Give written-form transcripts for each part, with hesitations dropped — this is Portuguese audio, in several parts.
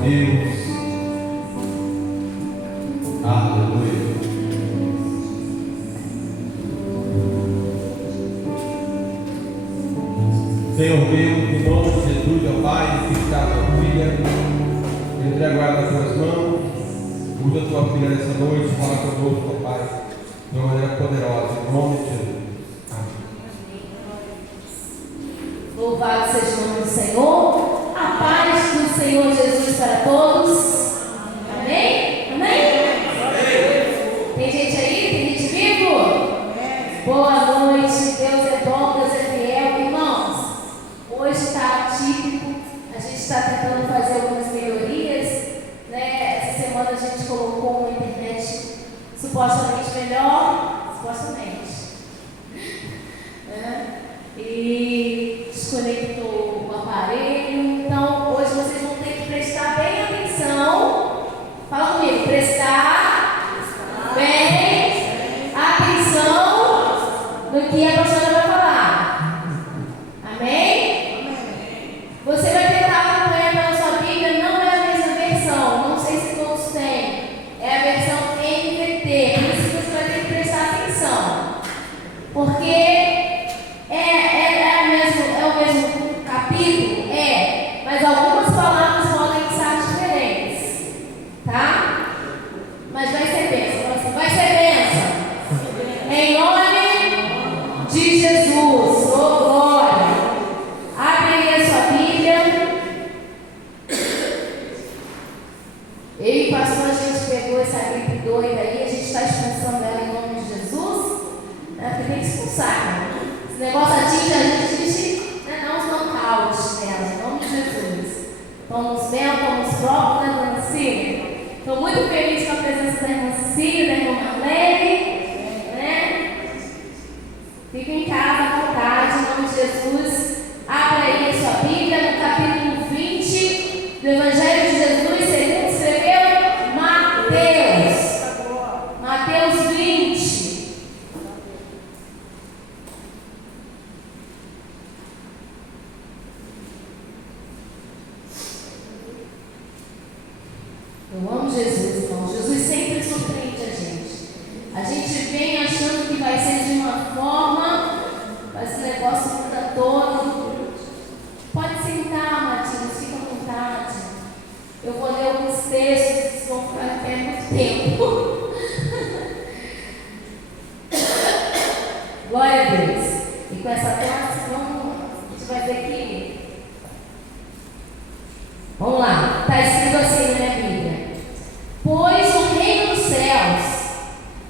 Deus. Aleluia. Senhor meu, em nome de Jesus, ó Pai, que está a tua filha, eu entrego ela nas tuas mãos, usa a tua filha nessa noite, fala conosco, ó Pai, de uma maneira poderosa, em nome de Jesus. Louvado seja o nome do Senhor. A paz do Senhor Jesus para todos. Amém? Amém? Tem gente aí? Tem gente vivo? Boa noite. Deus é bom, Deus é fiel. Irmãos, hoje está atípico. A gente está tentando fazer algumas melhorias, né? Essa semana a gente colocou uma internet supostamente melhor. Supostamente. E desconectou o aparelho. Então hoje vocês vão ter que prestar bem atenção. Fala comigo, prestar bem atenção no que a pastora vai falar. Amém? Você vai tentar acompanhar pela sua Bíblia. Não é a mesma versão, não sei se todos têm. É a versão NVT. Por isso você vai ter que prestar atenção, porque mas algumas palavras podem estar diferentes, tá? Mas vai ser bênção, vai ser bênção. Em nome de Jesus, oh glória. Abre aí a sua Bíblia. Eu e o pastor, a gente pegou essa gripe doida aí, a gente está expulsando ela em nome de Jesus, né? Porque tem que expulsar, né? Esse negócio atinge a gente, não os knockouts dela, em nome de Jesus. Vamos bem, vamos próprios, né, dona Cecília? Estou muito feliz com a presença da irmã Cecília, da irmã Marlene, né? Fiquem em casa à vontade, em nome de Jesus. Abra aí a sua Bíblia no capítulo 20 do Evangelho de Jesus, segundo escreveu Mateus. Mateus 20. Eu amo Jesus, irmão. Jesus sempre surpreende a gente. A gente vem achando que vai ser de uma forma, mas esse negócio muda todo. Pode sentar, Matheus, fica à vontade. Eu vou ler alguns textos que vão ficar até muito tempo. Glória a Deus. E com essa classe, a gente vai ver que. Vamos lá, está escrito assim na minha Bíblia. Pois o reino dos céus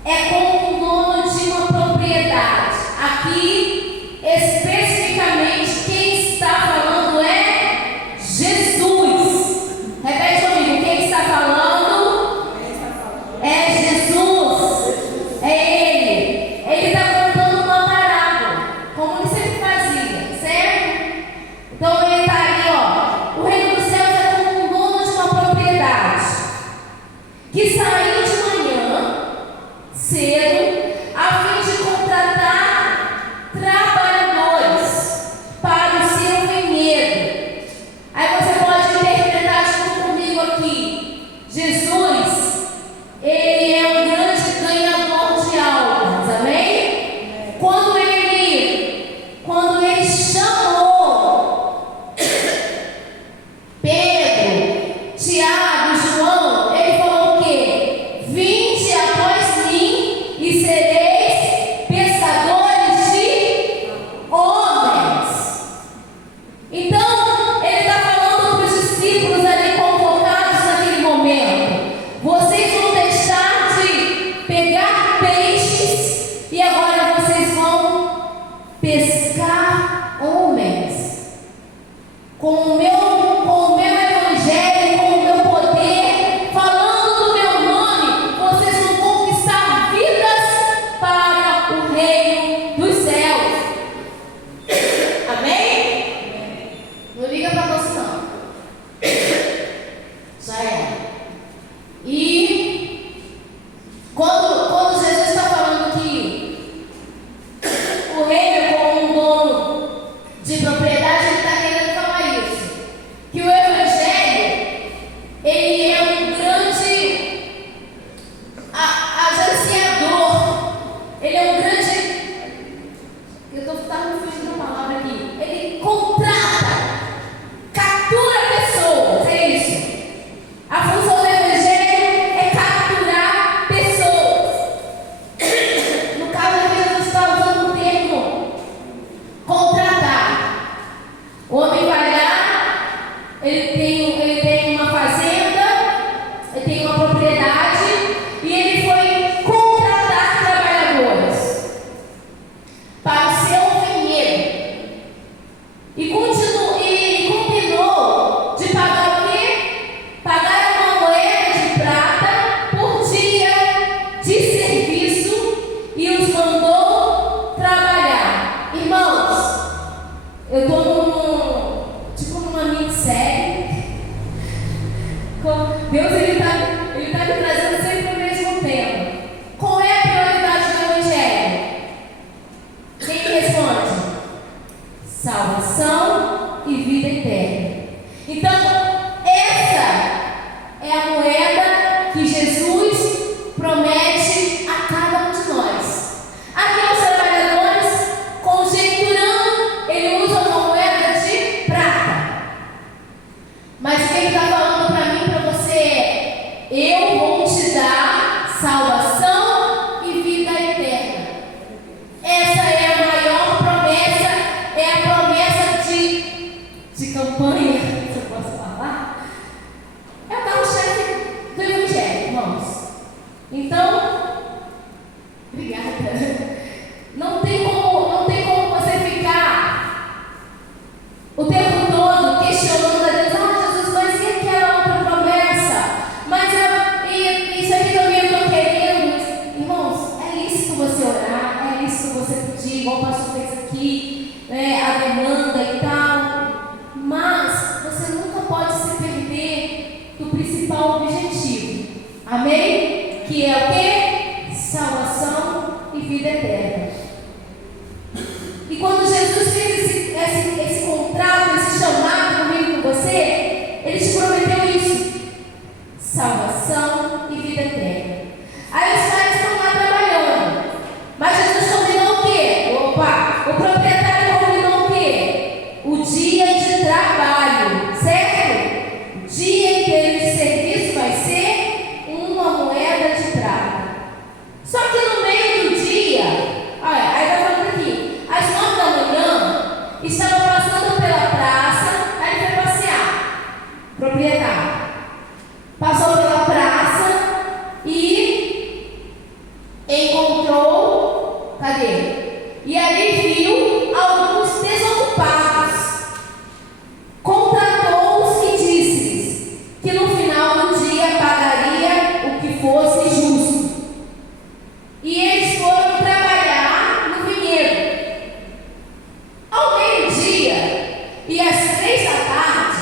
é como o dono de uma propriedade. Aqui, especificamente, quem está falando é Jesus. Repete comigo, quem está falando é Jesus. É Ele. Ele está contando uma parábola, como ele sempre fazia, certo? Então ele está ali, ó. O reino dos céus é como um dono de uma propriedade que saiu de manhã cedo a fim de contratar trabalhadores para o seu vinhedo. Aí você pode interpretar junto comigo aqui. Jesus, ele é um grande ganhador de almas, amém? Quando ele chamou Pedro, Tiago, João, ele falou o quê? Vinde após mim e sereis pescadores de homens. Então, ele está falando para os discípulos ali convocados naquele momento. Vocês vão deixar de pegar peixes e agora vocês vão pescar homens. Com o meu evangelho, com o meu poder, falando do meu nome, vocês vão conquistar vidas para o reino dos céus. Amém? Não liga para você não. Já é. E quando Jesus está falando que o reino é como um dono de propriedade, ele está querendo falar isso. Que o evangelho ele tem uma fazenda, ele tem uma propriedade e ele foi contratar trabalhadores para o seu vinhedo. E combinou de pagar o quê? Pagar uma moeda de prata por dia de serviço e os mandou trabalhar. Irmãos, eu estou numa minissérie. Deus ele tá me trazendo sempre o mesmo tema. Qual é a prioridade do Evangelho? Quem responde? Salvação e vida eterna. Então, essa é a moeda que Jesus promete a cada um de nós. Aqui os trabalhadores, conjecturando, ele usa uma moeda de prata. Mas o que ele está falando para mim e para você é: eu vou te dar salvação e vida eterna. Essa é a maior promessa, é a promessa de campanha, se eu posso falar. É o carro-chefe do Evangelho, irmãos. Então, obrigada. Não tem como você ficar o tempo todo questionando a Deus: Jesus, mas e aquela outra promessa? Mas isso aqui também eu estou querendo. Irmãos, é lícito você orar, é lícito você pedir, igual o pastor fez aqui, a demanda e tal. Mas você nunca pode se perder do principal objetivo. Amém? Que é o quê? Salvação e vida eterna. E quando Jesus fez esse contrato, esse chamado comigo e com você, ele te prometeu isso: salvação e vida eterna. Aí os caras estão lá trabalhando, mas Jesus combinou o quê? O proprietário combinou o quê? O dia de trabalho, certo? O dia inteiro de serviço vai ser uma moeda de prata. Só que no meio do dia, olha, aí vai falando aqui, às 9 da manhã, estava passando pela praça, aí ele foi passear, proprietário. Passou pela praça e encontrou, cadê? E ali viu alguns desocupados. Contratou-os e disse-lhes que no final do dia pagaria o que fosse justo. E eles foram trabalhar no vinhedo. Ao meio-dia e às 3 da tarde,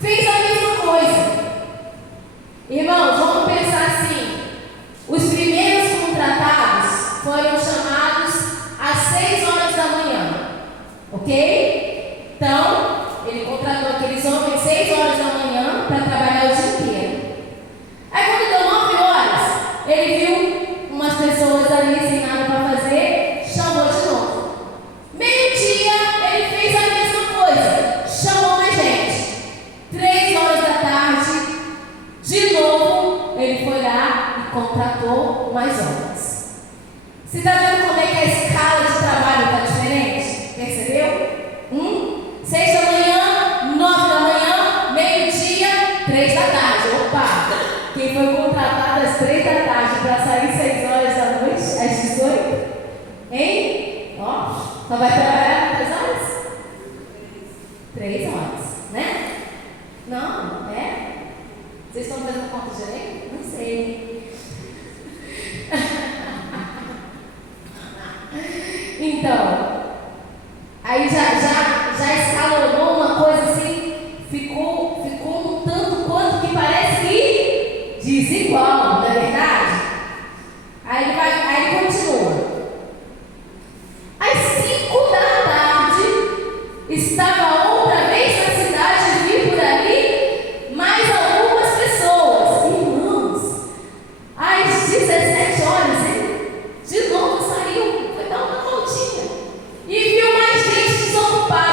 fez a mesma coisa. Irmãos, vamos pensar assim: os primeiros contratados foram chamados às 6 horas da manhã, ok? Então, ele contratou aqueles homens 6 horas da manhã para trabalhar o dia inteiro. Aí quando deu 9 horas, ele viu umas pessoas ali sem nada para fazer, chamou de novo. Meio-dia, ele fez a mesma coisa, chamou mais gente. 3 horas da tarde, de novo, ele foi lá e contratou mais homens. Você está vendo como é que a escala de trabalho está diferente? Percebeu? 6 da manhã, 9 da manhã, meio-dia, 3 da tarde. Opa! Quem foi contratado às 3 da tarde para sair 6 horas da noite, às 18? Hein? Ó, só vai trabalhar quantas horas? 3 horas, né? Não, é? Vocês estão fazendo conta direito? Não sei. Então, aí já escalonou uma coisa assim, ficou um tanto quanto que parece que desigual, não é verdade? Aí ele continua. Às 5 da tarde, estava outra vez na cidade, vi por ali mais algumas pessoas. Irmãos, às 17 horas, de novo saiu, foi dar uma voltinha e viu mais gente desocupada.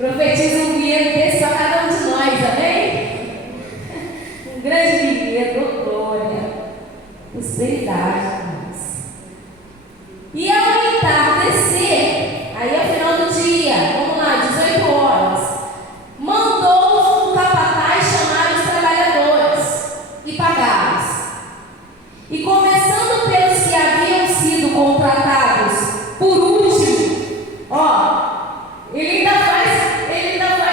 Profetiza um vinhedo desse para cada um de nós, amém? Um grande vinhedo, glória, prosperidade, irmãos. E ao entardecer, aí ao final do dia, vamos lá, 18 horas, mandou o capataz chamar os trabalhadores e pagá-los. E começando pelos que haviam sido contratados por último, ele ainda faz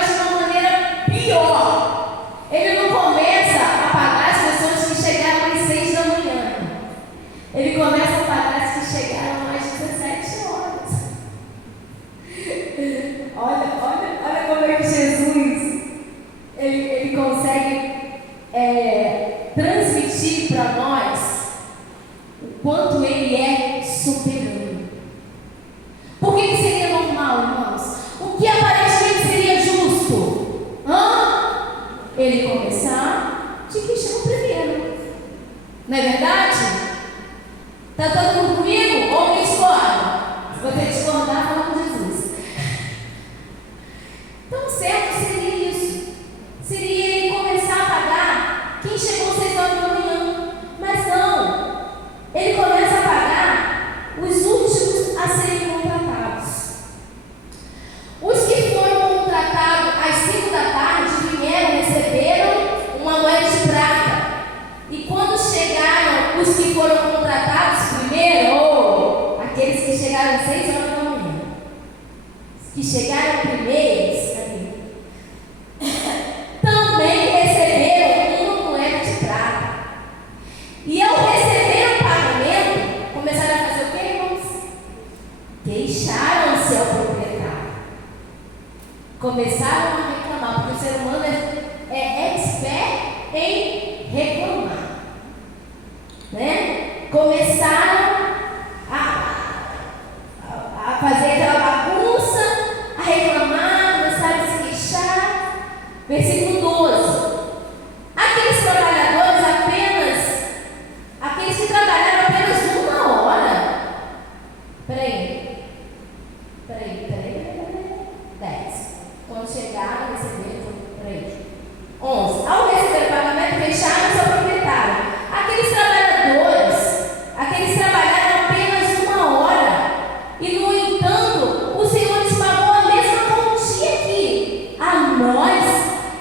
de uma maneira pior. Ele não começa a pagar as pessoas que chegaram às 6 da manhã. Ele começa a pagar as que chegaram às 17 horas. Olha como é que Jesus ele consegue transmitir para nós o quanto ele é soberano. Por que seria normal, irmãos? O que aparentemente seria justo? Ele começar de quem chegou primeiro. Não é verdade? Está todo mundo comigo? Ou me discorda? Se você discordar, fala com Jesus. Então, certo seria isso. Seria ele começar a pagar quem chegou às 6 horas da manhã. Mas não. Ele começa a pagar os últimos a serem contratados. Os que foram contratados às 5 da tarde vieram, receberam uma moeda de prata. E quando chegaram os que foram contratados primeiro, ou aqueles que chegaram às 6 horas da manhã, os que chegaram primeiros, também receberam uma moeda de prata. E ao receber o pagamento, começaram a fazer o que, irmãos? Queixaram-se ao proprietário. Começaram a reclamar, porque o ser humano é expert em reclamar. Né? Começaram a fazer aquela bagunça, a reclamar, começaram a se queixar. Versículo 12. Aqueles que trabalharam apenas uma hora. Peraí. 10. Quando chegaram, receberam, peraí. 11. Ao receber o pagamento, deixaram seu proprietário. Aqueles trabalharam apenas uma hora. E, no entanto, o Senhor lhes pagou a mesma quantia que a nós,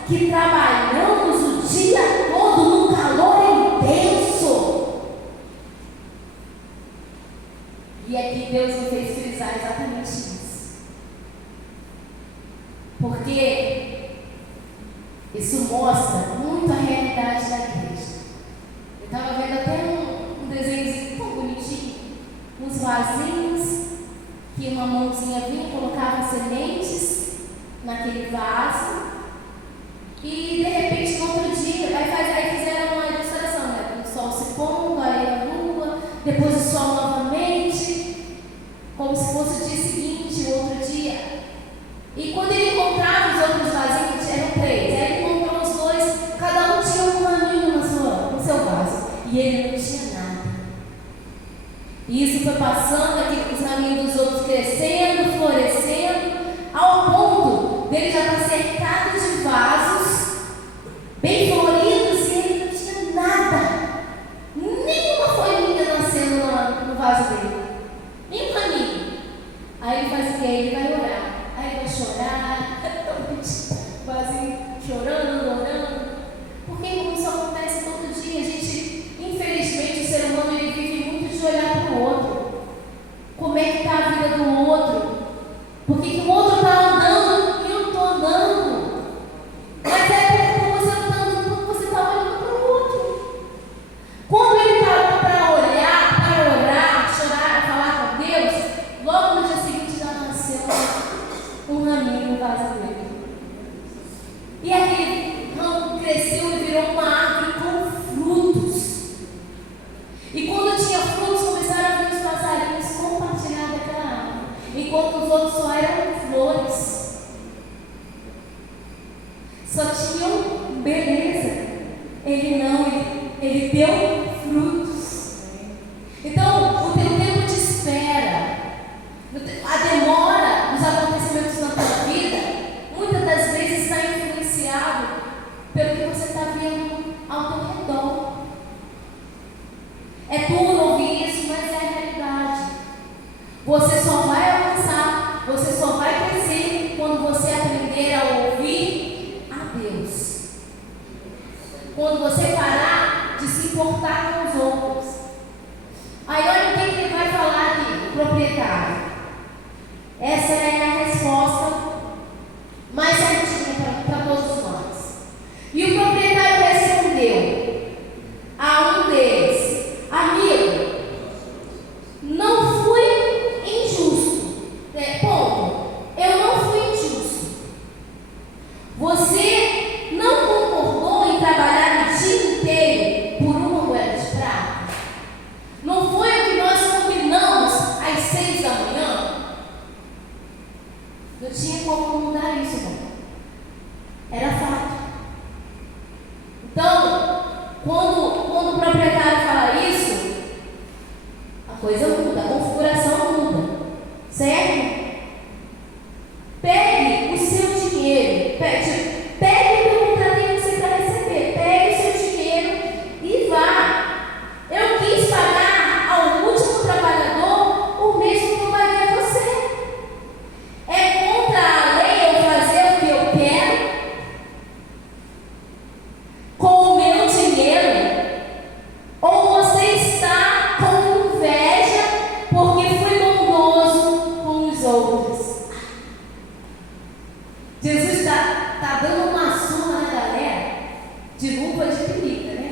que trabalhamos o dia todo no calor intenso. E aqui Deus me fez frisar exatamente isso. Porque isso mostra muito a realidade da igreja. Eu estava vendo até um desenho tão bonitinho, uns vasinhos, que uma mãozinha vinha, colocava sementes naquele vaso, e de repente no outro dia, aí fizeram uma ilustração, né? O sol se pondo, aí a lua, depois o sol novamente, como se fosse o dia seguinte, o outro dia. E quando ele encontrava os outros vasinhos, eram 3, aí ele encontrou os 2, cada um tinha um raminho no seu vaso, e ele não tinha nada. E isso foi passando, aqui, os raminhos dos outros crescendo, florescendo, ao ponto dele já estar cercado de vasos, bem floridos, e ele não tinha nada, nenhuma folhinha nascendo no vaso dele, nem um raminho. Aí ele faz o que? Ele vai orar. Aí vai chorar, quase chorando, orando. Porque isso acontece todo dia. A gente, infelizmente, o ser humano ele vive muito de olhar para o outro. Como é que está a vida do outro? Por que o outro está andando e eu estou andando? Mas é porque você não está andando, porque você está olhando para o outro. Quando ele parou para olhar, para orar, chorar, falar com Deus, logo no dia seguinte já nasceu um raminho no vaso dele. E aquele ramo cresceu e virou uma árvore com frutos. E quando tinha frutos, começaram a vir os passarinhos compartilhar daquela árvore, enquanto os outros só eram flores. Só tinham beleza. Ele não, ele deu frutos. Então, o teu tempo de espera, a demora nos acontecimentos na tua vida, quando você parar de se importar com os outros. Aí olha o que ele vai falar aqui, o proprietário. Essa é a resposta mais certinha para todos nós. E o proprietário respondeu a um deles: amigo, não fui injusto. Ponto. Eu não fui injusto. Você não concordou em trabalhar o dia inteiro por uma moeda de prata? Não foi o que nós combinamos às 6 da manhã? Não tinha como mudar isso, não. Era fato. Então, quando o proprietário fala isso, a coisa muda, a configuração muda. Certo? Pegue o seu dinheiro. Pegue o que eu contratei você para receber. Pegue o seu dinheiro e vá. Eu quis pagar ao último trabalhador o mesmo que eu paguei a você. É contra a lei eu fazer o que eu quero com o meu dinheiro? Ou você está com inveja porque fui bondoso com os outros? Jesus está dando uma surra na galera de luva de pelica, né?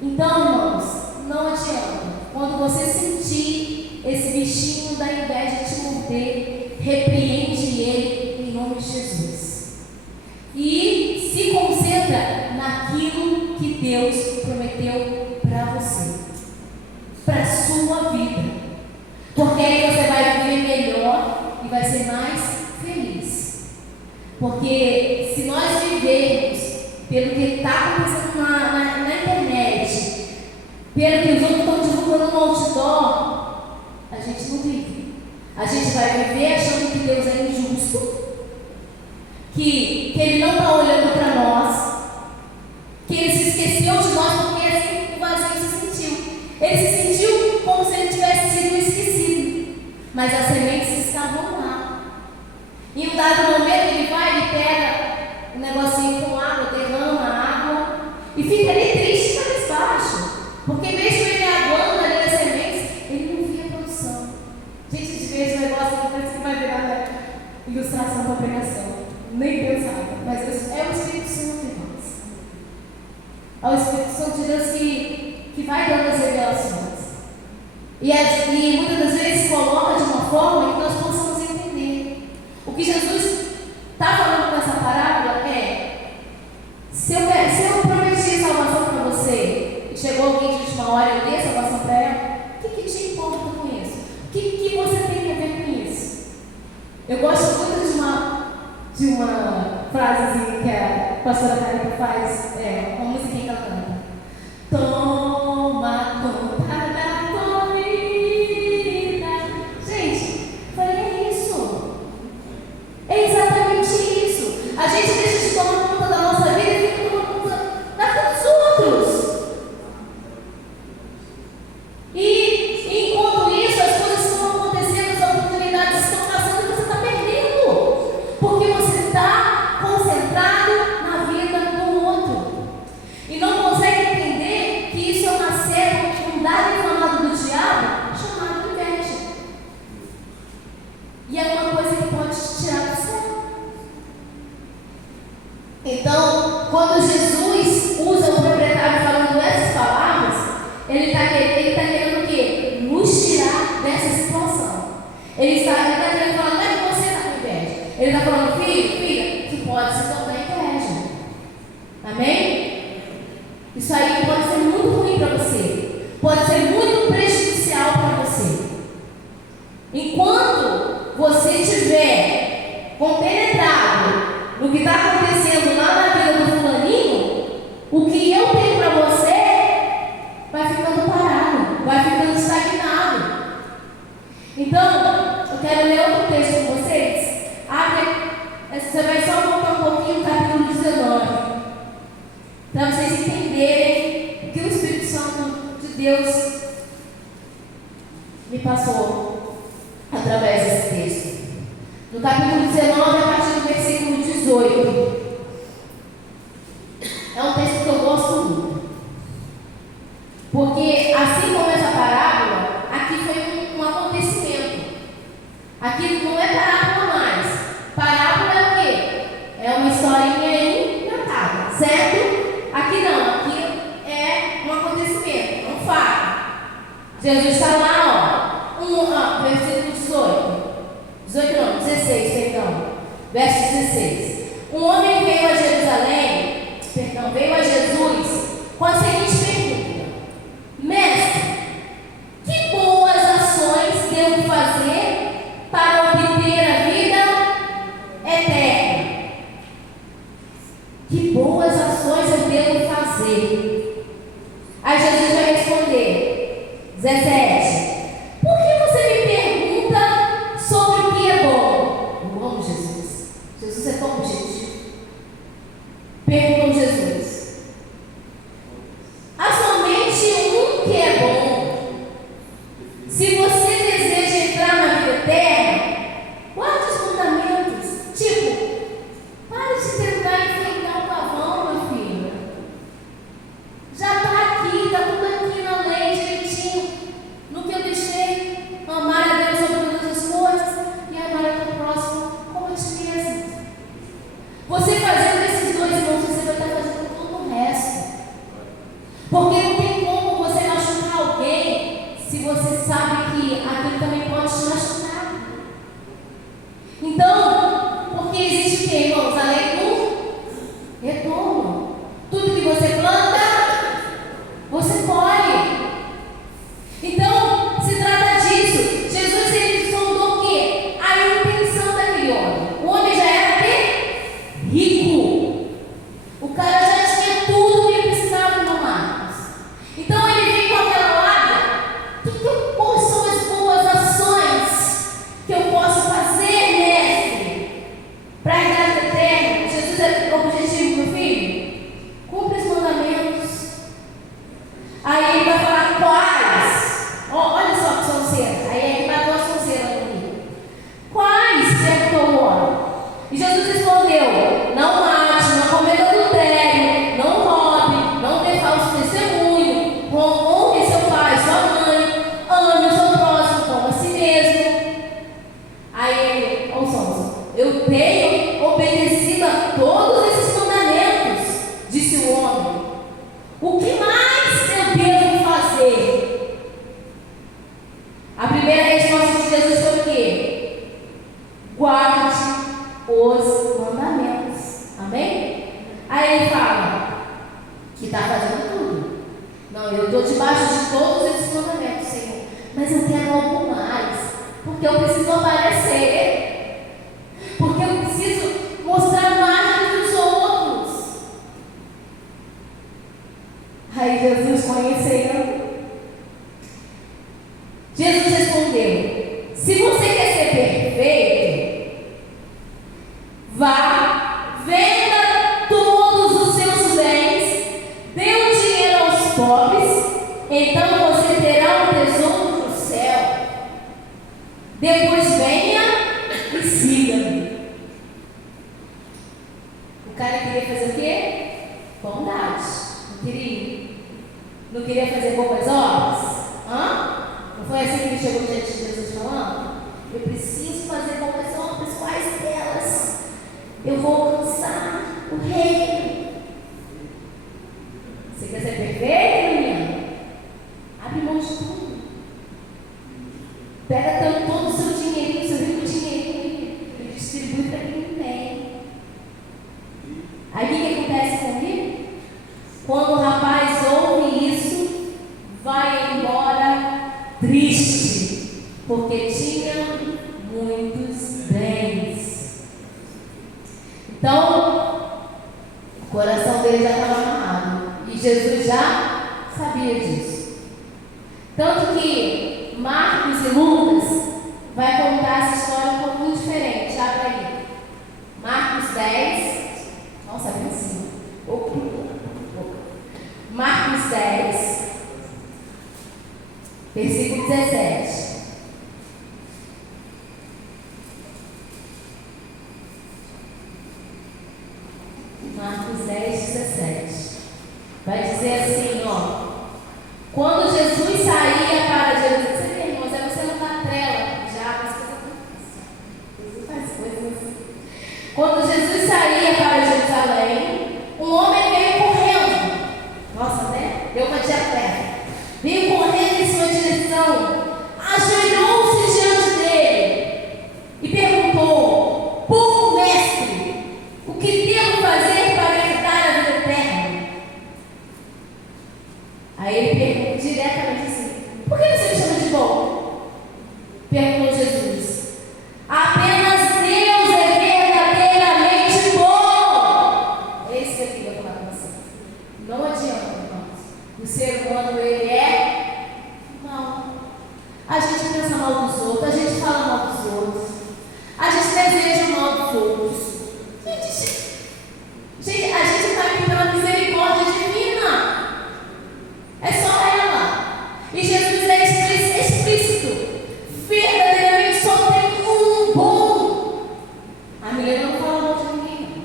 Então, irmãos, não adianta. Quando você sentir esse bichinho da inveja te morder, repreende ele em nome de Jesus. E se concentra naquilo que Deus prometeu para você, para a sua vida. Porque aí você vai viver melhor e vai ser mais feliz. Porque se nós vivermos pelo que está acontecendo na internet, pelo que os outros estão divulgando no outdoor, a gente não vive. A gente vai viver achando que Deus é injusto, que Ele não está olhando para nós, que Ele se esqueceu de nós, porque assim o vazio se sentiu. Ele se sentiu como se ele tivesse sido esquecido, mas as sementes estavam lá. Em um dado momento ele vai e pega um negocinho com água, derrama a água e fica ali triste, mais baixo, porque mesmo ele aguando ali as sementes, ele não via produção. Gente, de vez o negócio que parece que vai virar ilustração para pregação. Nem Deus sabe, mas é o Espírito Santo, irmãos. É o Espírito Santo de Deus que vai dando as revelações. E muitas das vezes coloca de uma forma que nós possamos entender. O que Jesus está falando com essa parábola é: se eu prometi salvação para você, e chegou alguém de última hora e eu dei a salvação para ela, o que te importa com isso? O que você tem a ver com isso? Eu gosto muito de uma frasezinha que a pastora Carita faz, uma musiquinha que ela canta. Toma conta da tua vida. Gente, é isso. É exatamente isso. A gente deixa de tomar conta da nossa vida e fica tomando conta da vida dos outros. E enquanto isso, as coisas estão acontecendo, as oportunidades estão passando e você está perdendo. Porque você está concentrado na vida do outro. E não consegue entender que isso é uma seta, um dado inflamado do diabo, chamado inveja. E é uma coisa que pode te tirar do céu. Então, quando Jesus usa o proprietário falando essas palavras, ele está querendo o quê? Nos tirar dessa situação. Ele está querendo falar, não é que você está com inveja. Ele está falando, filha, que pode ser também inveja. Amém? Isso aí pode ser muito ruim para você. Pode ser muito prejudicial para você. Enquanto você estiver compenetrado no que está acontecendo lá na vida do fulaninho, o que eu tenho para você vai ficando parado, vai ficando estagnado. Então, eu quero ler outro texto com vocês. Abre, você vai só voltar um pouquinho no capítulo 19, para vocês entenderem o que o Espírito Santo de Deus me passou através desse texto. No capítulo 19, a partir do versículo 18. Jesus está lá, ó, versículo 18 não, 16, perdão, verso 16. Um homem veio a Jesus com a seguinte pergunta: Mestre, que boas ações devo fazer para obter a vida eterna? Que boas ações eu devo fazer? Aí Jesus vai responder, 17: Por que você me pergunta sobre o que é bom? Eu amo Jesus. Jesus é tão objetivo. Perguntou Jesus: há somente um que é bom. Se você deseja entrar na vida eterna, guarde os mandamentos. Tipo, pare de tentar enfrentar o pavão, meu filho. Já está aqui, está tudo aqui na lei, direitinho. No que eu deixei, amar a Deus sobre todas as coisas e amar a teu próximo como a ti mesmo. Você fazendo esses dois, irmãos, você vai estar fazendo todo o resto. Porque não tem como você machucar alguém se você sabe que aquilo também pode te machucar. Então, porque existe o que, irmãos? A lei do retorno. Tudo que você planta, você colhe. Então, se trata disso. Jesus, ele sondou o quê? A intenção daquele homem. O homem já era o quê? Rico. O cara já tinha tudo que ele precisava, irmão Marcos. Então ele vem com aquela lábia. Quais são as boas ações que eu posso fazer, mestre, para a idade eterna? Jesus é o objetivo, meu filho. Cumpre os mandamentos. Aí ele vai falar quais. Olha só que sonceira. Aí ele bateu a sonceira comigo. Quais? Perguntou o homem. E Jesus respondeu: não mate, não cometa adultério, não roube, não dê falso testemunho, honre seu pai, sua mãe, ame o seu próximo como a si mesmo. Aí ele, ô sonso, eu tenho obedecido a todos esses mandamentos, disse o homem. O que mais eu devo fazer? A primeira resposta de Jesus foi o quê? Guarde os mandamentos. Amém? Aí ele fala que está fazendo tudo. Não, eu estou debaixo de todos esses mandamentos, Senhor. Mas eu quero algo mais. Porque eu preciso aparecer. Porque eu preciso mostrar mais do que os outros. Aí Jesus conheceu. Jesus respondeu: se você quer ser perfeito, vá, venda todos os seus bens, dê o dinheiro aos pobres, então você terá um tesouro no céu. Depois venha e siga-me. O cara queria fazer o quê? Bondade. Não queria? Não queria fazer boas obras? Não foi assim que ele chegou diante de Jesus falando? Eu preciso fazer boas obras. Quais delas? Eu vou alcançar o reino. Você quer ser perfeito, menina? Abre mão de tudo. Pega todo o seu dinheirinho, seu rico dinheirinho, e distribui para quem não tem. Aí o que acontece comigo? Quando o rapaz ouve isso, vai embora triste, porque tinha muitos bens. Então, o coração dele já estava amarrado. E Jesus já sabia disso. Tanto que Marcos e Lucas vai contar essa história um pouquinho diferente. Abre aí. Marcos 10. Nossa, bem assim. Marcos 10, versículo 17. Marcos 10, 17. Vai dizer assim, ó. Quando Jesus saía para Jerusalém, você vê, irmãos, é você não tá trela, já, mas Jesus faz coisas assim. Quando Jesus saía para Jerusalém, um homem veio correndo. Nossa, né? Deu uma diatreta. Veio correndo em sua direção tão bom. A Milena não fala mal de ninguém.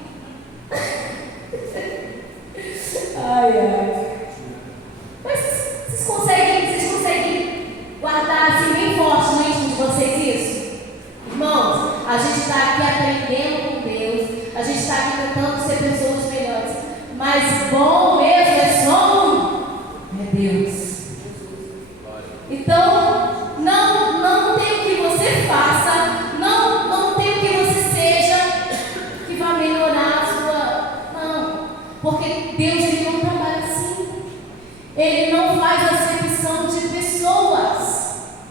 Ai, ai. Mas vocês conseguem guardar assim bem forte no íntimo de vocês isso? Irmãos, a gente está aqui aprendendo com Deus, a gente está aqui tentando ser pessoas melhores, mas bom mesmo é só um, é Deus. Então, não tem o que você faça, não tem o que você seja que vai melhorar a sua. Não, porque Deus ele não trabalha assim. Ele não faz acepção de pessoas.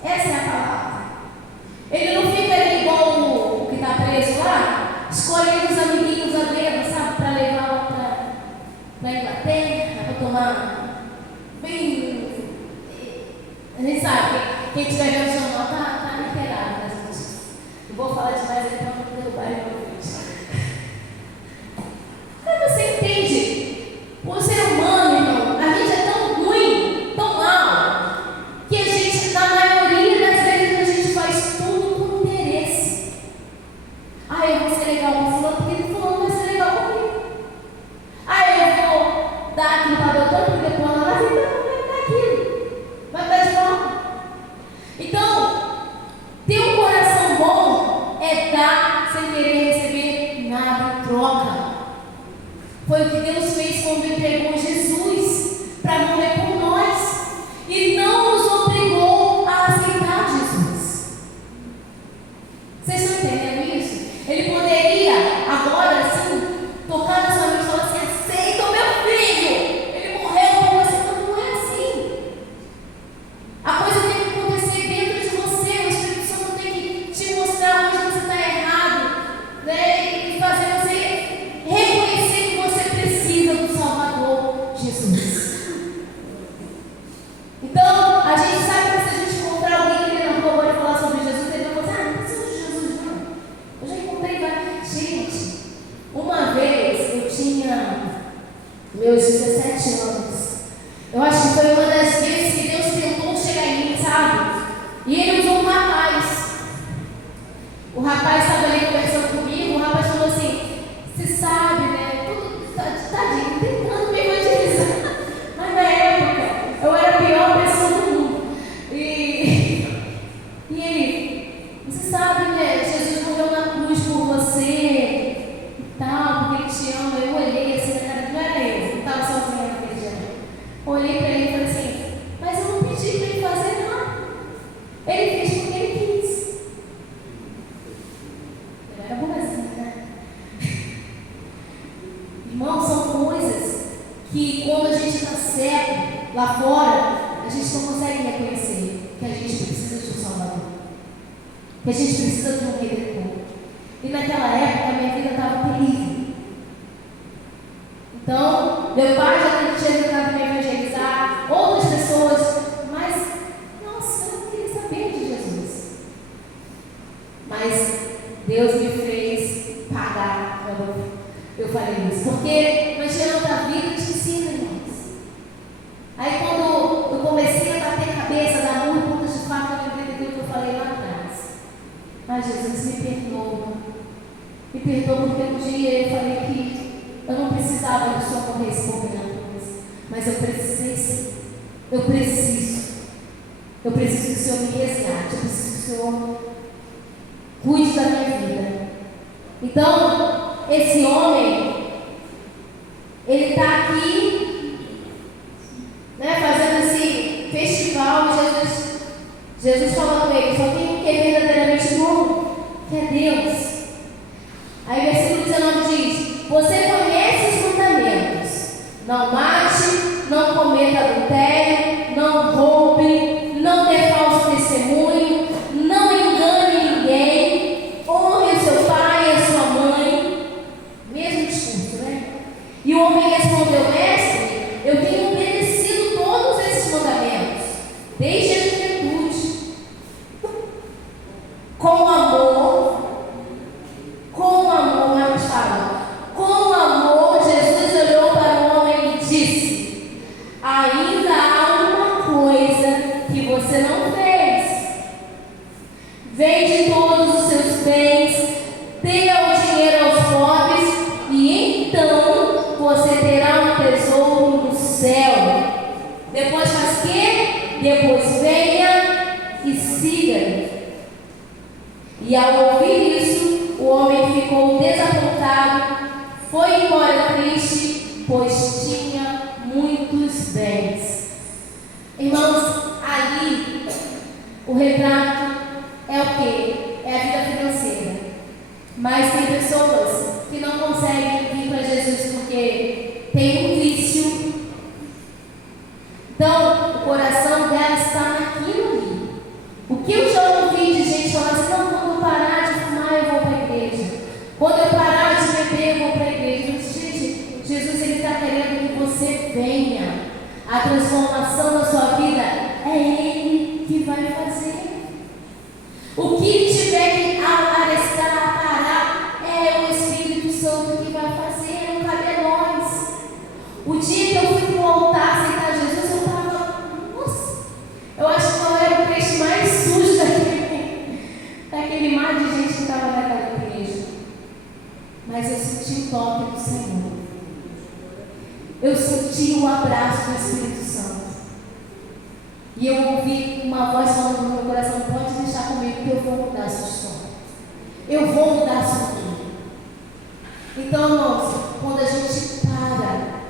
Essa é a palavra. Ele não fica ali igual o que está preso lá, escolhendo os amiguinhos a dedo, sabe, para levar lá para a Inglaterra, para tomar bem. A gente sabe, quem estiver vendo o jornal está literado nas notícias. Eu vou falar demais aqui para não derrubar ele no vídeo. Mas você entende? O ser humano, irmão, a gente é tão ruim, tão mal, que a gente, na maioria das vezes, a gente faz tudo por interesse. Ah, eu vou ser legal com fulano, porque fulano vai ser legal comigo. Ah, eu vou dar aquilo para o doutor, porque fulano vai dar aquilo. Vai dar de volta. Então, ter um coração bom é dar sem querer receber nada em troca. Foi o que Deus fez quando entregou Jesus para morrer por nós e não nos obrigou a aceitar Jesus. Vocês estão entendendo isso? Ele poderia agora sim tocar na sua mente e falar assim: aceita o meu filho, ele morreu por você. Mas não é assim. A coisa tem que acontecer dentro de você. O Espírito Santo tem que te mostrar onde você está errado, né? E fazer você reconhecer que você precisa do Salvador Jesus. Então, a gente sabe que se a gente encontrar alguém que ele não pode falar sobre Jesus, ele vai falar assim: ah, não preciso de Jesus não. Eu já encontrei vários. Gente, uma vez eu tinha meus 17 anos. Eu acho que foi uma das vezes que Deus tentou chegar em mim, sabe? E ele usou um rapaz. O rapaz estava ali conversando comigo. O rapaz falou assim: você sabe, né? Tudo tadinho, tentando me evangelizar. Mas na época, eu era a pior pessoa do mundo. E ele: você sabe, né? Jesus morreu na cruz por você e tal, porque ele te ama. Eu olhei assim, não era eu, não estava sozinha naquele dia. Olhei para ele e falei assim: mas eu não pedi para ele fazer nada. Ele fez porque ele quis. Eu era boazinha, né? Irmãos, são coisas que quando a gente está cego lá fora, a gente não consegue reconhecer que a gente precisa de um Salvador, que a gente precisa de um Redentor. E naquela época a minha vida estava terrível. Então, meu pai já tinha tentado me evangelizar, outras pessoas, mas, nossa, eu não queria saber de Jesus. Mas Deus me fez pagar quando eu falei isso, porque não adianta, a vida te ensina, irmãos. Aí quando eu comecei a bater cabeça, dar muito pontas de faca, eu lembrei daquilo que eu falei lá atrás. Mas Jesus me perdoa. Me perdoa porque um dia eu falei que eu não precisava que o Senhor morresse por minha coisa, mas eu precisei sim. Eu preciso que o Senhor me resgate, eu preciso que o Senhor cuide da minha vida. Então, esse homem, ele está aqui, né, fazendo esse festival. Jesus falou com ele: só tem um que é verdadeiramente bom, que é Deus. Aí versículo 19 diz: você conhece os mandamentos: não mate, não cometa adultério, não roube, não dê falso testemunho, não engane ninguém, honre seu pai e a sua mãe. Mesmo discurso, né? E o homem respondeu: mestre, eu tenho obedecido todos esses mandamentos desde a juventude. Com amor, mas fala, com amor, Jesus olhou para o homem e disse: ainda Depois venha e siga-me. E ao ouvir isso, o homem ficou desapontado, foi embora triste, pois tinha muitos bens. Irmãos, ali o retrato é o quê? É a vida financeira. Mas tem pessoas que não conseguem vir para Jesus porque tem um vício. Então, o coração dela está naquilo ali. O que eu já ouvi de gente falar assim: não, quando eu parar de fumar, eu vou para a igreja. Quando eu parar de beber, eu vou para a igreja. Mas, gente, Jesus está querendo que você venha. A transformação da sua vida é Ele que vai fazer. O que tiver que arestar, parar, é o Espírito Santo que vai fazer, não cabe a nós. O dia que eu fui para o altar aceitar Jesus, eu estava, nossa, eu acho que eu era o peixe mais sujo daquele mar de gente que estava naquela igreja. Mas eu senti o toque do Senhor. Eu senti o abraço do Espírito Santo. E eu ouvi uma voz falando no meu coração: pode deixar comigo que eu vou mudar a sua história. Eu vou mudar a sua vida. Então, irmãos, quando a gente para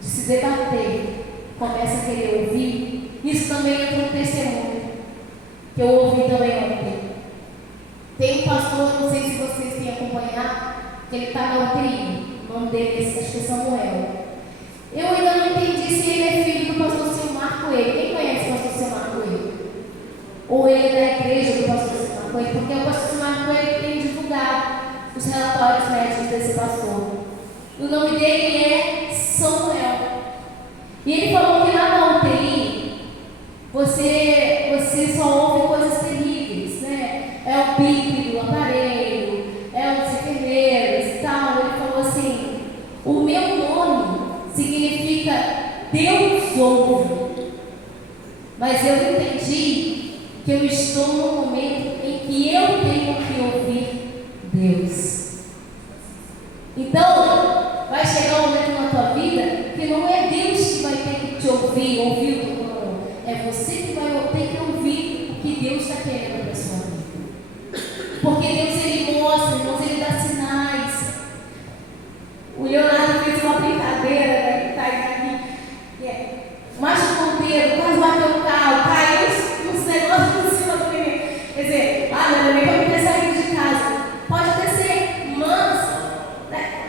de se debater, começa a querer ouvir, isso também entra no testemunho, que eu ouvi também ontem. Tem um pastor, não sei se vocês têm acompanhado, que ele está na UTI. O nome dele, acho que é Samuel. Eu ainda não entendi se ele é filho do pastor Silmar Coelho. Quem conhece o pastor Silmar Coelho? Ou ele é da igreja do pastor Silmar Coelho? Porque é o pastor Silmar Coelho tem divulgado os relatórios médicos desse pastor. O nome dele é Samuel. E ele falou que lá na UTI você só ouve coisas terríveis, né? É o bip do aparelho, é os enfermeiros e tal. Ele falou assim: o meu nome significa Deus ouve. Mas eu entendi que eu estou num momento em que eu tenho que ouvir Deus. Então, vai chegar um momento na tua vida que não é Deus que vai ter que te ouvir o teu nome. É você que vai ter que ouvir o que Deus está querendo para a sua vida. Porque Deus, Ele mostra, irmãos, Ele dá sinais. O Leonardo fez uma brincadeira, né, que está aqui. Macho ponteiro, quase bateu o carro, caiu uns negócios em cima do menino. Quer dizer, meu neném vai me ter saído de casa. Pode até ser manso.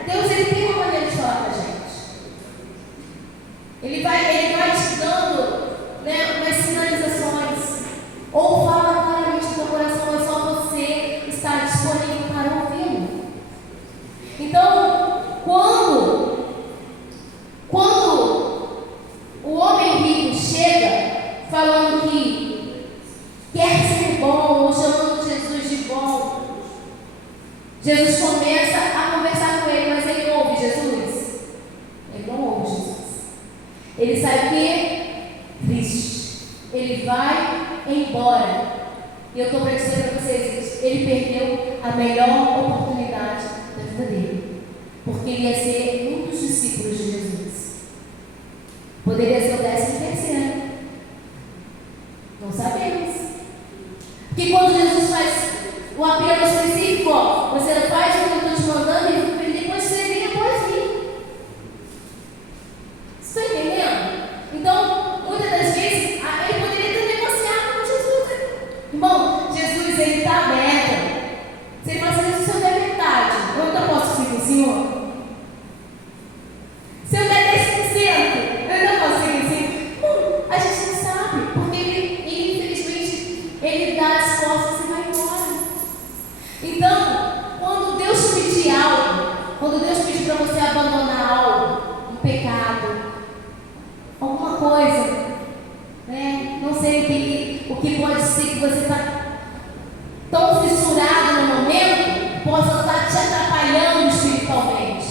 Deus, Ele tem uma maneira de falar com a gente. Ele vai te dando, né, umas sinalizações. Ou fala claramente no teu coração, mas só você está disponível para ouvi-lo. Então, quando o homem rico chega falando que quer ser bom, ou chamando Jesus de bom, Jesus começa a conversar com ele, mas ele não ouve Jesus. Ele não ouve Jesus. Ele sai o quê? Triste. Ele vai embora. E eu estou para dizer para vocês: ele perdeu a melhor oportunidade da vida dele. Porque ele ia ser um dos discípulos de Jesus. Poderia ser o 13º. Não sabemos. Porque quando Jesus faz o apelo específico, você não faz o que eu estou te mandando e depois você vem após mim. Você está entendendo? Então, muitas das vezes, ele poderia ter negociado com Jesus. Irmão, Jesus, ele está aberto. Se ele fala assim: se eu der metade, eu ainda posso seguir o Senhor? Se eu der 10%, eu ainda posso seguir o Senhor? A gente não sabe, porque ele infelizmente, ele dá as costas e vai embora. Então, quando Deus te pedir algo, quando Deus pedir para você abandonar algo, um pecado, alguma coisa, né? Não sei o que pode ser que você está tão fissurado no momento, possa estar te atrapalhando espiritualmente.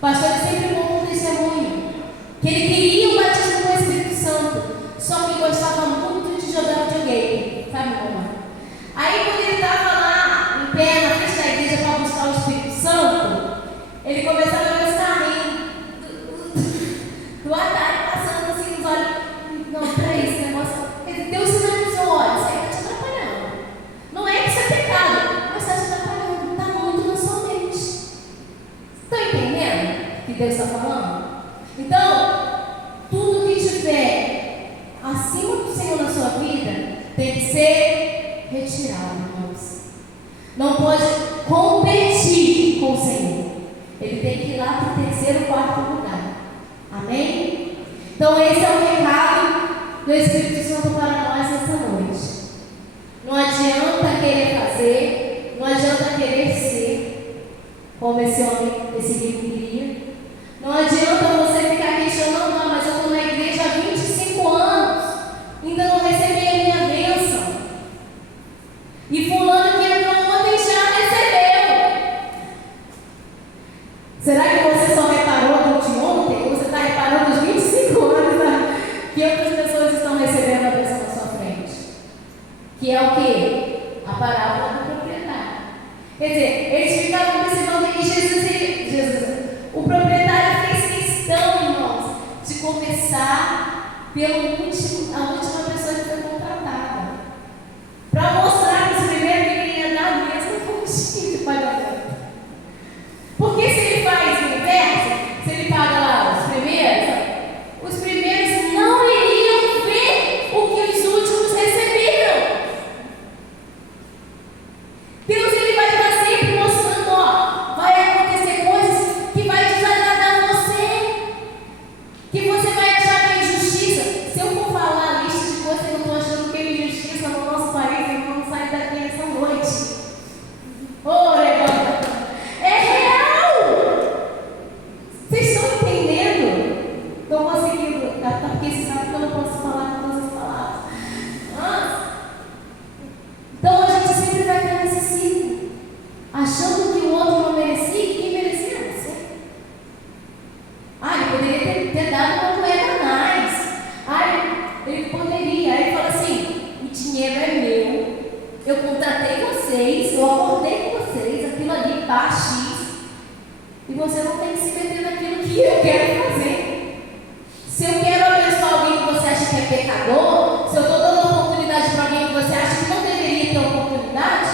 Pastor sempre conta um testemunho que ele queria o batismo com o Espírito Santo, só que gostava muito de jogar videogame, sabe como? Aí quando ele estava lá em pé na frente da igreja para buscar o Espírito Santo, ele começava a ver os carrinhos do Atari passando assim nos olhos. Não, peraí, esse negócio Deus está falando? Então, tudo que tiver acima do Senhor na sua vida tem que ser retirado, irmãos. Não pode competir com o Senhor. Ele tem que ir lá para o terceiro, quarto lugar. Amém? Então esse é o recado do Espírito Santo para nós essa noite. Não adianta querer fazer, não adianta querer ser como esse homem, esse livro queria. Não adianta você ficar questionando, não, mas eu estou na igreja há 25 anos, ainda não recebi a minha bênção. E fulano que entrou ontem já recebeu. Será que você só reparou de ontem? Ou você está reparando os 25 anos, né? Que outras pessoas estão recebendo a bênção na sua frente? Que é o quê? A parábola do proprietário. Quer dizer, eles ficavam observando e Jesus, o proprietário fez questão, irmãos, de começar pelo a última pessoa que foi contratada. Para mostrar que os primeiros deveriam dar a mesma quantia de pagamento. Porque se ele faz o inverso, se ele paga lá os primeiros não iriam ver o que os últimos receberam. Deus ele vai estar sempre mostrando, ó, vai acontecer coisas que vai desagradar você, que você vai achar que é injustiça. Se eu for falar a lista de coisas que eu estou achando que é injustiça no nosso país, eu não saio daqui essa noite. Ô, legal! É real! Vocês estão entendendo? Estou conseguindo, porque você sabe que eu não posso falar com todas as palavras. Então a gente sempre vai estar nesse ciclo, achando que o outro não merecia e quem merecia era você. Ele poderia ter dado uma moeda a mais. Ele poderia. Aí ele fala assim: o dinheiro é meu, eu contratei vocês, eu acordei com vocês, aquilo ali tá X, e você não tem que se meter naquilo que eu quero fazer. Se eu quero abençoar alguém que você acha que é pecador, se eu estou dando oportunidade para alguém que você acha que não deveria ter oportunidade,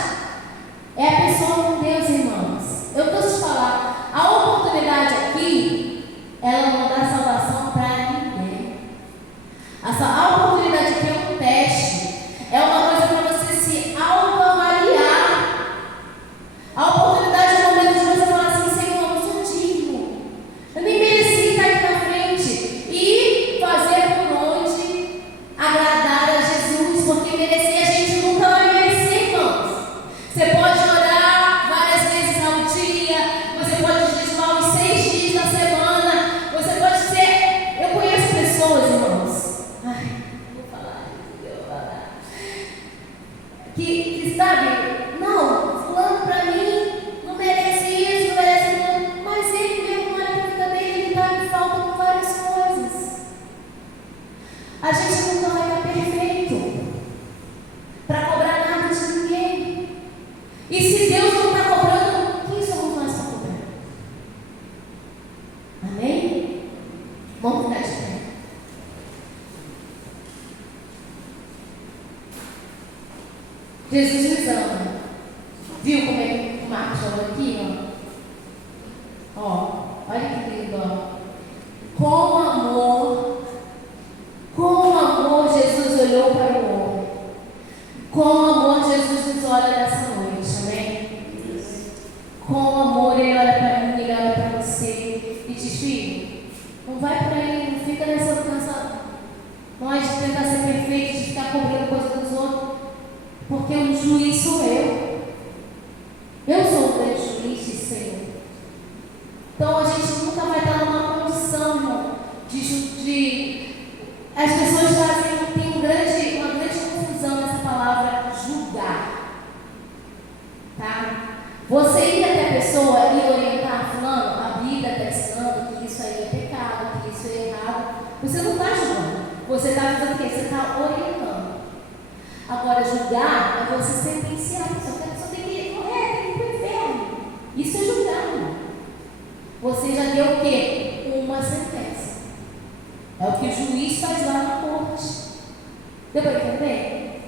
é a pessoa com Deus, irmãos. Eu posso te falar, a oportunidade aqui, ela não dá salvação para ninguém. A oportunidade aqui é um teste, é uma coisa para você se autoavaliar. A oportunidade é o momento de você falar assim: Senhor, eu sou digno, eu nem mereci estar aqui na frente, e fazer por onde agradar a Jesus, porque merecer a gente nunca vai merecer, irmãos. Você pode orar várias vezes ao dia, você pode jejuar os 6 dias da semana, você pode ser. Eu conheço pessoas, irmãos, que sabe, não, fulano para mim não merece isso, não merece aquilo, mas ele mesmo olha para a vida dele, ele está em falta com várias coisas. A gente nunca vai estar perfeito para cobrar nada de ninguém. E se Deus não está cobrando, quem somos nós para cobrar? Amém? Vamos ficar de pé. Jesus nos ama. Viu como é que o Marcos falou aqui? Olha que lindo. Com amor, Jesus olhou para o homem. Com amor, Jesus nos olha nessa noite. Amém? Com amor, Ele olha para mim, Ele olha para você e diz: filho, não vai por aí, não fica nessa nós de tentar ser perfeito, de ficar cobrando coisa dos outros. Porque o juiz sou eu. Eu sou o grande juiz e Senhor. Então a gente nunca vai estar numa condição, irmão, de as pessoas têm uma grande confusão nessa palavra julgar. Tá? Você ir até a pessoa e orientar, fulano, a Bíblia está ensinando que isso aí é pecado, que isso é errado. Você não está julgando. Você está fazendo o quê? Você está orientando. Agora, julgar é você sentenciar. A pessoa tem que ir para o inferno. Isso é julgar, irmão. Você já deu o quê? Uma sentença. É o que o juiz faz lá na corte. Deu para entender?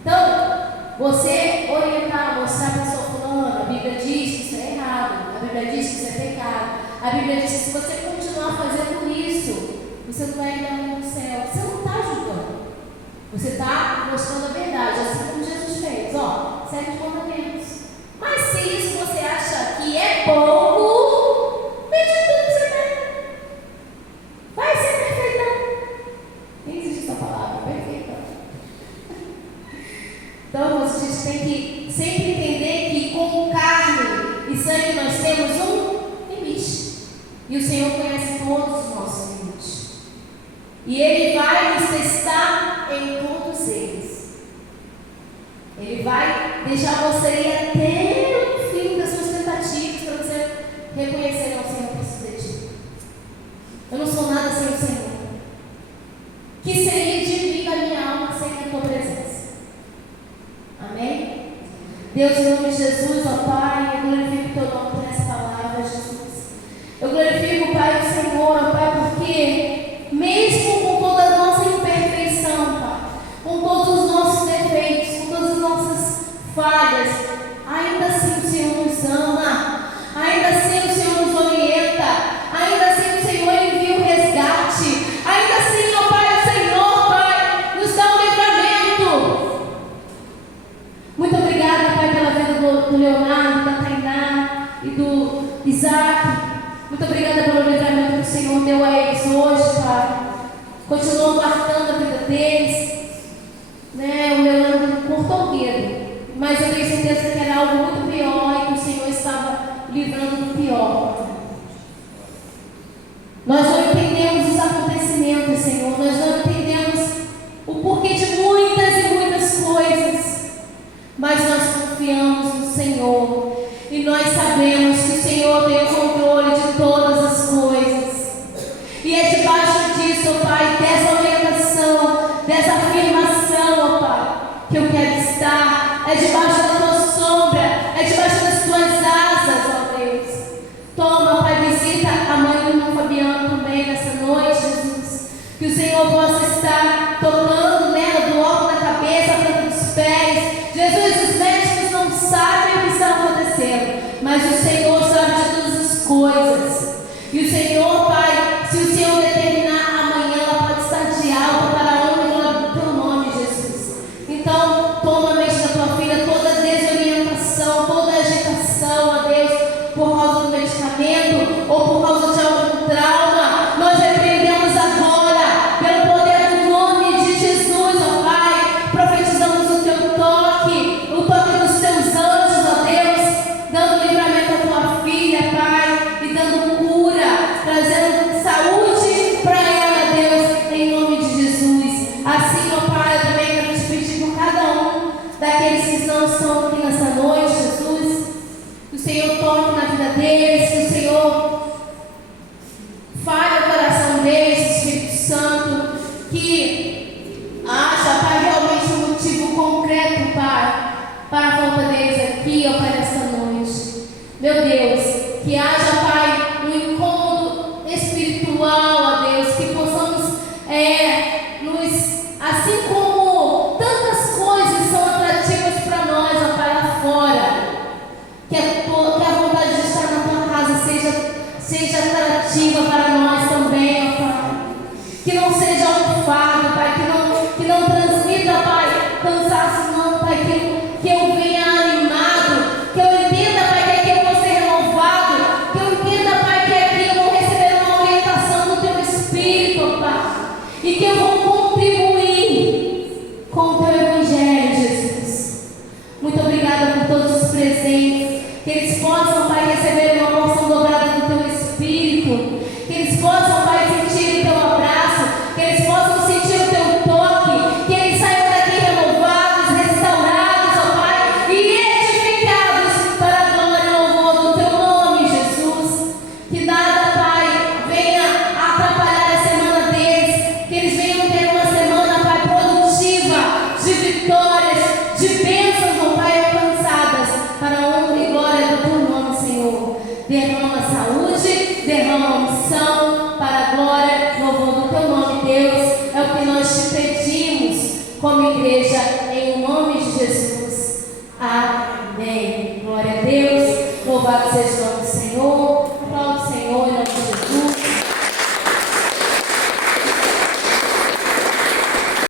Então, você orientar, mostrar para a pessoa fulana, a Bíblia diz que isso é errado, a Bíblia diz que isso é pecado, a Bíblia diz que se você continuar fazendo isso, você não vai entrar no céu. Você não está ajudando. Você está mostrando a verdade, assim como Jesus fez. Ó, segue os mandamentos. Mas se isso você acha que é pouco, vende tudo que você tem. Vai ser perfeitão. Nem existe essa palavra, perfeitão. Então, a gente tem que sempre entender que com carne e sangue nós temos um limite. E o Senhor conhece todos os nossos limites. E Ele vai nos testar em todos eles. Ele vai deixar você ir até o fim das suas tentativas para você reconhecer ao Senhor precisa de ti. Eu não sou nada sem o Senhor. Que seria de mim da minha alma sem a tua presença? Amém? Deus, em nome de Jesus, ó Pai, eu glorifico o teu nome por essa palavra, Jesus. Eu glorifico, Pai, o Senhor, ó Pai, porque mesmo com toda a nossa imperfeição, Pai, com todos os nossos defeitos, com todas as nossas falhas, ainda assim o Senhor nos ama, ainda assim o Senhor nos orienta, ainda assim o Senhor envia o resgate, ainda assim, ó Pai, o Senhor, Pai, nos dá um livramento. Muito obrigada, Pai, pela vida do Leonardo, da Tainá e do Isaac. Muito obrigada pelo livramento que o Senhor deu a eles hoje, Pai. Continua guardando a vida deles. O Leonardo cortou o dedo, mas eu tenho certeza que era algo muito pior e que o Senhor estava livrando do pior. Nós não entendemos os acontecimentos, Senhor. Nós não entendemos o porquê de muitas e muitas coisas, mas nós confiamos no Senhor. E nós sabemos que o Senhor tem o controle de todas as coisas. E é debaixo disso, ó Pai, dessa orientação, dessa afirmação, ó Pai, que eu quero estar. É debaixo da tua sombra, é debaixo das tuas asas, ó Deus. Toma, Pai, visita a mãe do irmão Fabiano também nessa noite, Jesus. Que o Senhor possa estar tocando nela do alto da cabeça, a planta dos pés. Jesus, os médicos não sabem o que está acontecendo, mas o Senhor sabe de todas as coisas. E o Senhor, Pai, se o Senhor determinar, amanhã ela pode estar de alta para a honra e glória do teu nome, Jesus. Então, toma a mente da tua filha, toda desorientação, toda agitação, ó Deus, por causa do medicamento ou por causa de algum trauma. Nós repreendemos agora, pelo poder do nome de Jesus, ó Pai. Profetizamos o teu toque, o toque dos teus anjos, ó Deus, dando livramento à tua filha, Pai, e dando cura, trazendo saúde para ela, Deus, em nome de Jesus. Assim, ó Pai, eu também quero te pedir por cada um daqueles que não estão aqui nessa noite, Jesus, que o Senhor toque na vida deles, que o Senhor fale o coração deles, Espírito Santo, que haja, Pai, realmente um motivo concreto, Pai, para a volta deles aqui, ó Pai, nesta noite. Meu Deus, que haja, Pai, um incômodo espiritual, ó Deus, que possamos assim como tantas coisas são atrativas para nós, ó Pai, lá fora, que a vontade de estar na tua casa seja atrativa para nós também, ó Pai. Que não seja um fardo, Pai, que não transmita, Pai, cansaço, não, Pai, que eu venha animado, que eu entenda, Pai, que aqui eu vou ser renovado, que eu entenda, Pai, que aqui eu vou receber uma orientação do teu Espírito, Pai, e que eu vou contribuir com o teu Evangelho, Jesus. Muito obrigada por todos os presentes, que eles possam, Pai, receber uma porção dobrada do teu Espírito, que eles possam, Pai, sentir o teu abraço, que eles possam sentir o teu toque, que eles saiam daqui renovados, restaurados, ó Pai, e edificados para a glória e louvor do teu nome, Jesus. Que nada, Pai, venha atrapalhar a semana deles, que eles venham ter uma semana, Pai, produtiva, de vitórias, de bênçãos, ó Pai, alcançadas para a honra e glória do teu nome, Senhor. Derrama saúde, derrama unção para a glória e louvor do teu nome, Deus. É o que nós te pedimos como igreja, em nome de Jesus. Amém. Glória a Deus. Louvado seja